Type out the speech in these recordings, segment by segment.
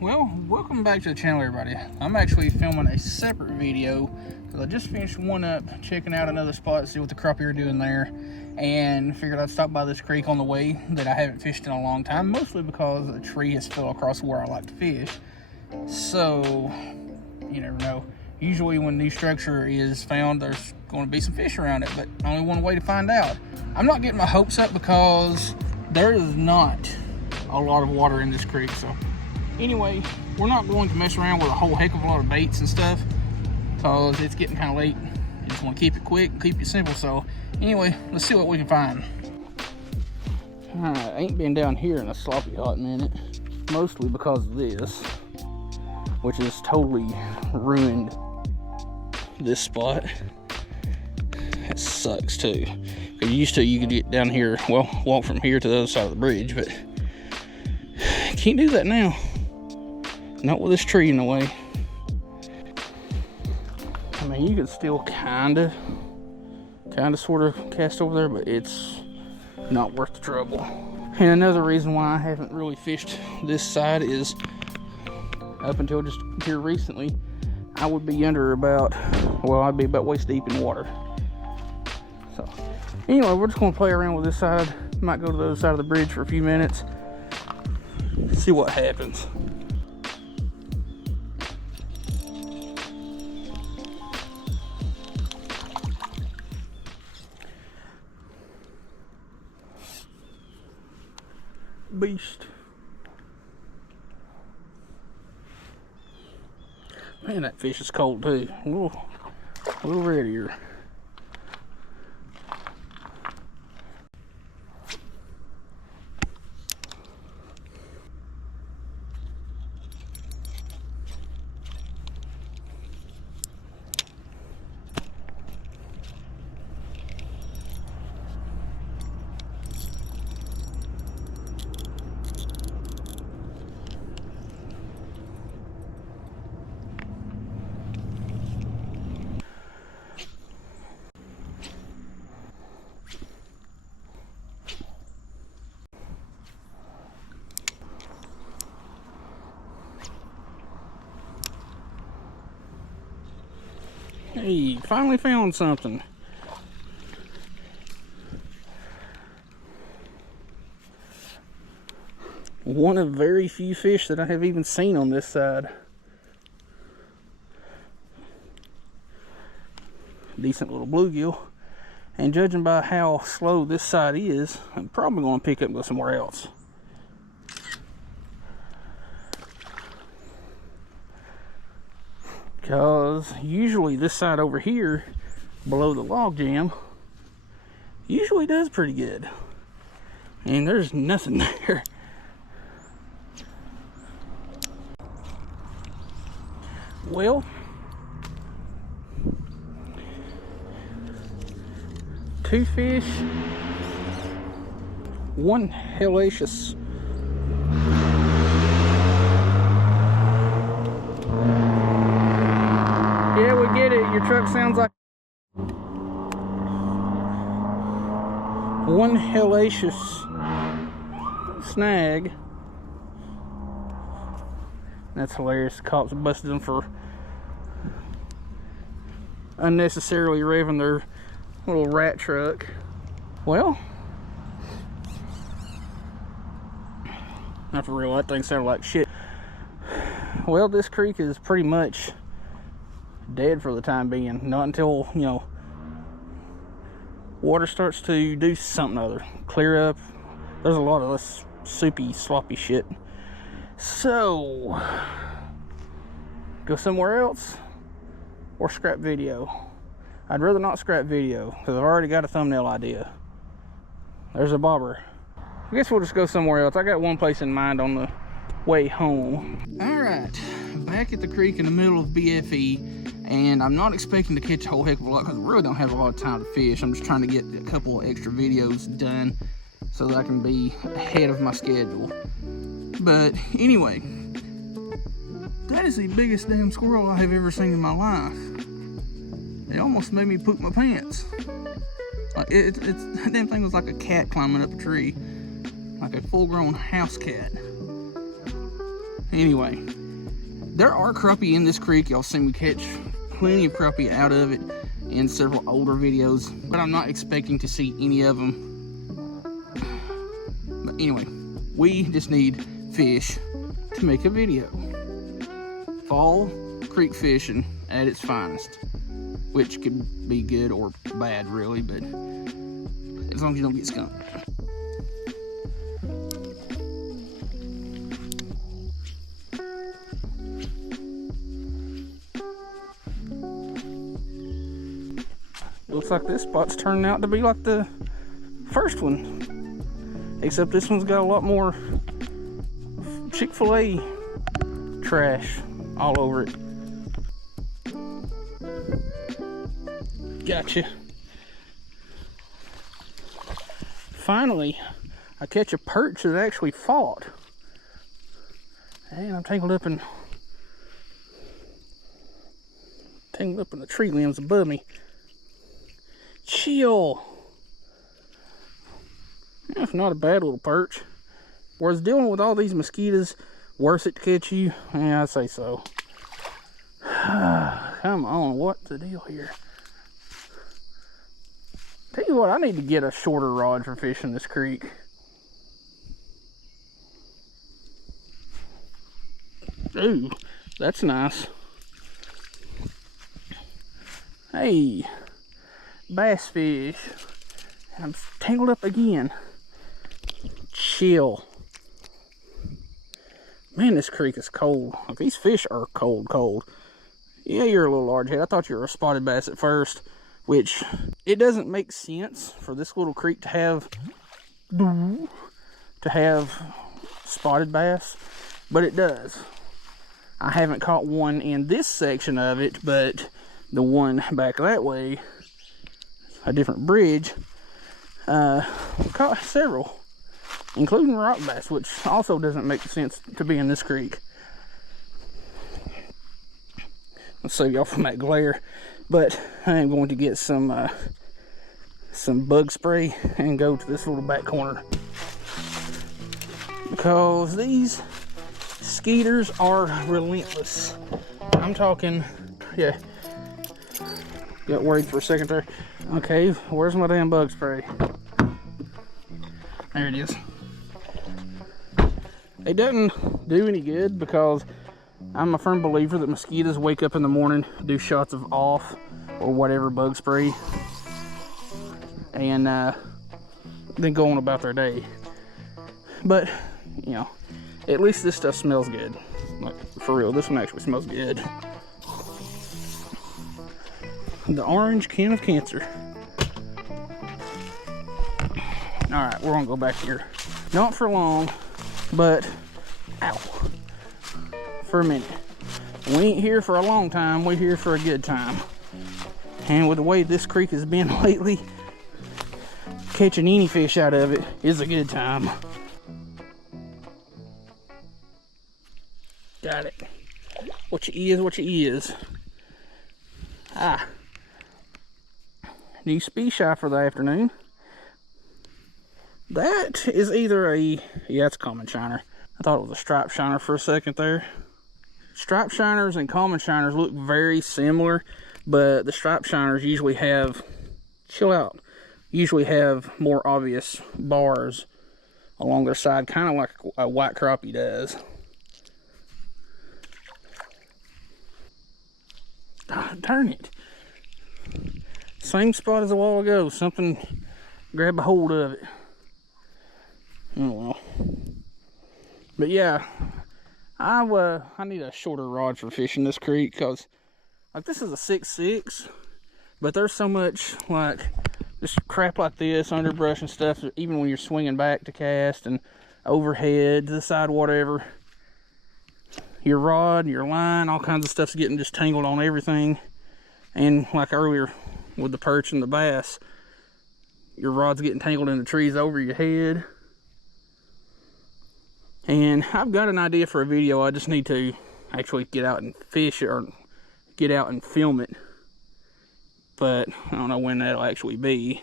Well, welcome back to the channel, everybody. I'm actually filming a separate video because I just finished one up checking out another spot to see what the crappie are doing there, and figured I'd stop by this creek on the way that I haven't fished in a long time, mostly because a tree has fell across where I like to fish. So you never know. Usually when new structure is found, there's going to be some fish around it, but only one way to find out. I'm not getting my hopes up because there is not a lot of water in this creek. So anyway, we're not going to mess around with a whole heck of a lot of baits and stuff because it's getting kind of late. You just want to keep it quick, keep it simple. So anyway, let's see what we can find. I ain't been down here in a sloppy hot minute, mostly because of this, which has totally ruined this spot. That sucks too. Because used to, you could get down here, well, walk from here to the other side of the bridge, but can't do that now. Not with this tree in the way. I mean, you could still kind of sort of cast over there, but it's not worth the trouble. And another reason why I haven't really fished this side is up until just here recently, I would be under about, well, I'd be about waist deep in water. So anyway, we're just going to play around with this side. Might go to the other side of the bridge for a few minutes, see what happens. Beast. Man, that fish is cold too. A little readier. Hey, finally found something. One of very few fish that I have even seen on this side. Decent little bluegill. And judging by how slow this side is, I'm probably going to pick up and go somewhere else. Because usually this side over here below the log jam usually does pretty good, and there's nothing there. Well, two fish, one hellacious yeah, we get it. Your truck sounds like one hellacious snag. That's hilarious. The cops busted them for unnecessarily revving their little rat truck. Well, not for real, that thing sounded like shit. Well, this creek is pretty much dead for the time being. Not until, you know, water starts to do something other, clear up. There's a lot of this soupy, sloppy shit. So go somewhere else or scrap video. I'd rather not scrap video because I've already got a thumbnail idea. There's a bobber. I guess we'll just go somewhere else. I got one place in mind on the way home. All right, back at the creek in the middle of BFE. And I'm not expecting to catch a whole heck of a lot because I really don't have a lot of time to fish. I'm just trying to get a couple of extra videos done so that I can be ahead of my schedule. But anyway, that is the biggest damn squirrel I have ever seen in my life. It almost made me poop my pants. Like that damn thing was like a cat climbing up a tree, like a full-grown house cat. Anyway, there are crappie in this creek. Y'all seen me catch plenty of crappie out of it in several older videos, but I'm not expecting to see any of them. But anyway, we just need fish to make a video. Fall creek fishing at its finest, which could be good or bad really, but as long as you don't get skunked. Looks like this spot's turning out to be like the first one, except this one's got a lot more Chick-fil-A trash all over it. Gotcha. Finally, I catch a perch that actually fought. And I'm tangled up in the tree limbs above me. Chill. That's not a bad little perch. Whereas dealing with all these mosquitoes, worth it to catch you? Yeah, I'd say so. Come on, what's the deal here? Tell you what, I need to get a shorter rod for fishing this creek. Ooh, that's nice. Hey, bass fish. I'm tangled up again. Chill. Man, this creek is cold. Like, these fish are cold. Yeah, you're a little large head. I thought you were a spotted bass at first, which it doesn't make sense for this little creek to have spotted bass, but it does. I haven't caught one in this section of it, but the one back that way, a different bridge, caught several, including rock bass, which also doesn't make sense to be in this creek. Let's save y'all from that glare, but I am going to get some bug spray and go to this little back corner, because these skeeters are relentless. I'm talking, yeah, got worried for a second there. Okay, where's my damn bug spray? There it is. It doesn't do any good, because I'm a firm believer that mosquitoes wake up in the morning, do shots of off or whatever bug spray, and then go on about their day. But, you know, at least this stuff smells good. Like, for real, this one actually smells good. The orange can of cancer. Alright, we're gonna go back here. Not for long, but, ow, for a minute. We ain't here for a long time, we're here for a good time. And with the way this creek has been lately, catching any fish out of it is a good time. Got it. What you is. Ah. New species for the afternoon. That is either a, yeah, it's a common shiner. I thought it was a striped shiner for a second there. Striped shiners and common shiners look very similar, but the striped shiners usually have, chill out, usually have more obvious bars along their side, kind of like a white crappie does. Ah, darn it. Same spot as a while ago. Something grabbed a hold of it. Oh well. But yeah, I need a shorter rod for fishing this creek, because like this is a 6'6", but there's so much like just crap like this, underbrush and stuff, even when you're swinging back to cast and overhead to the side, whatever, your rod, your line, all kinds of stuff's getting just tangled on everything. And like earlier with the perch and the bass, your rod's getting tangled in the trees over your head. And I've got an idea for a video. I just need to actually get out and fish it, or get out and film it. But I don't know when that'll actually be.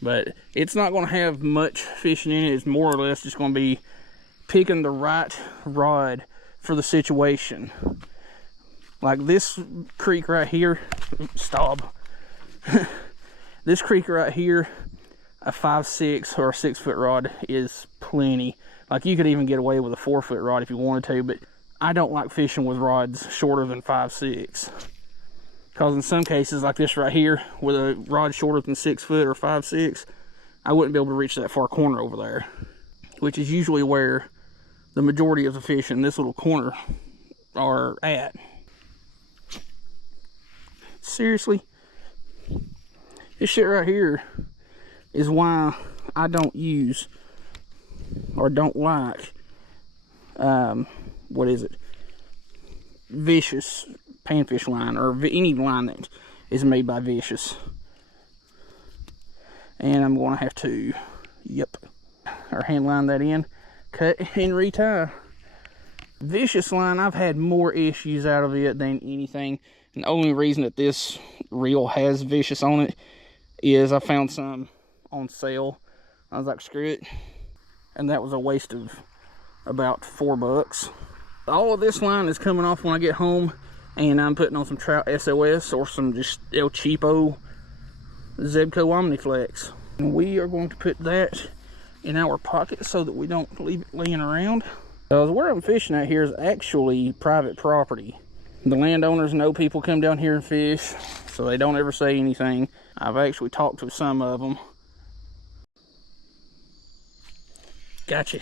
But it's not going to have much fishing in it. It's more or less just going to be picking the right rod for the situation. Like this creek right here, stop. This creek right here, a 5/6 or a 6-foot rod is plenty. Like you could even get away with a 4-foot rod if you wanted to, but I don't like fishing with rods shorter than 5/6. Because in some cases, like this right here, with a rod shorter than 6 foot or 5/6, I wouldn't be able to reach that far corner over there, which is usually where the majority of the fish in this little corner are at. Seriously, this shit right here is why I don't use or don't like what is it, Vicious panfish line, or any line that is made by Vicious. And I'm going to have to, or hand line that in, cut and retie. Vicious line, I've had more issues out of it than anything. And the only reason that this reel has Vicious on it is I found some on sale. I was like, screw it. And that was a waste of about $4. All of this line is coming off when I get home, and I'm putting on some Trout SOS or some just El Cheapo Zebco Omniflex. And we are going to put that in our pocket so that we don't leave it laying around. Where I'm fishing at here is actually private property. The landowners know people come down here and fish, so they don't ever say anything. I've actually talked to some of them. Gotcha.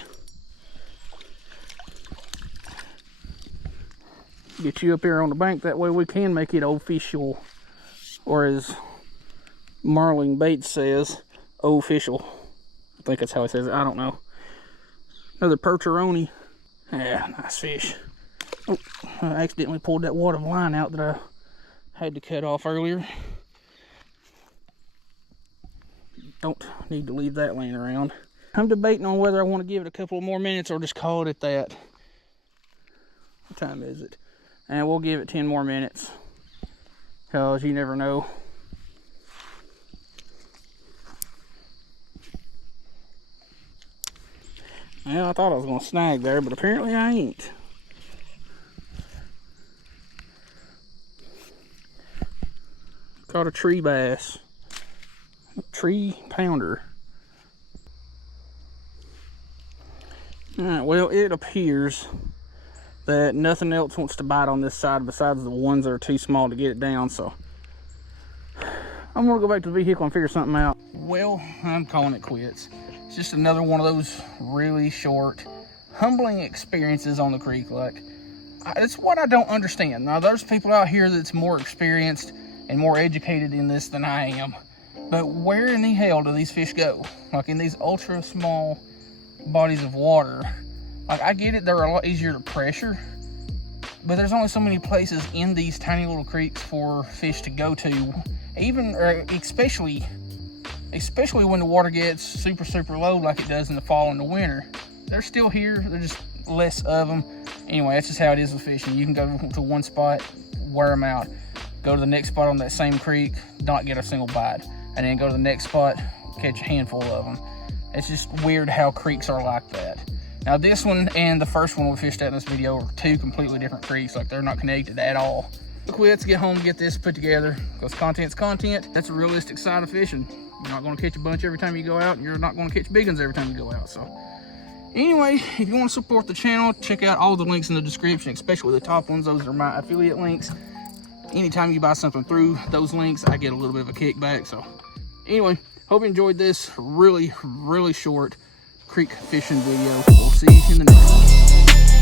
Get you up here on the bank, that way we can make it official. Or as Marling Bates says, official. I think that's how he says it, I don't know. Another percheroni. Yeah, nice fish. Oh, I accidentally pulled that wad of line out that I had to cut off earlier. Don't need to leave that laying around. I'm debating on whether I want to give it a couple more minutes or just call it at that. What time is it? And we'll give it 10 more minutes, because you never know. Well, I thought I was going to snag there, but apparently I ain't. Caught a tree bass. A tree pounder. Alright, well, it appears that nothing else wants to bite on this side besides the ones that are too small to get it down, so I'm gonna go back to the vehicle and figure something out. Well, I'm calling it quits. It's just another one of those really short, humbling experiences on the creek. Like, it's what I don't understand. Now, there's people out here that's more experienced and more educated in this than I am, but where in the hell do these fish go? Like, in these ultra small bodies of water. Like, I get it, they're a lot easier to pressure, but there's only so many places in these tiny little creeks for fish to go to, even, or especially when the water gets super low like it does in the fall and the winter. They're still here, they're just less of them. Anyway, that's just how it is with fishing. You can go to one spot, wear them out, go to the next spot on that same creek, not get a single bite, and then go to the next spot, catch a handful of them. It's just weird how creeks are like that. Now, this one and the first one we fished at in this video are two completely different creeks. Like, they're not connected at all. Let's get home, get this put together, because content's content. That's a realistic side of fishing. You're not going to catch a bunch every time you go out, and you're not going to catch big ones every time you go out. So anyway, if you want to support the channel, check out all the links in the description, especially the top ones. Those are my affiliate links. Anytime you buy something through those links, I get a little bit of a kickback. So anyway, hope you enjoyed this really short creek fishing video. We'll see you in the next one.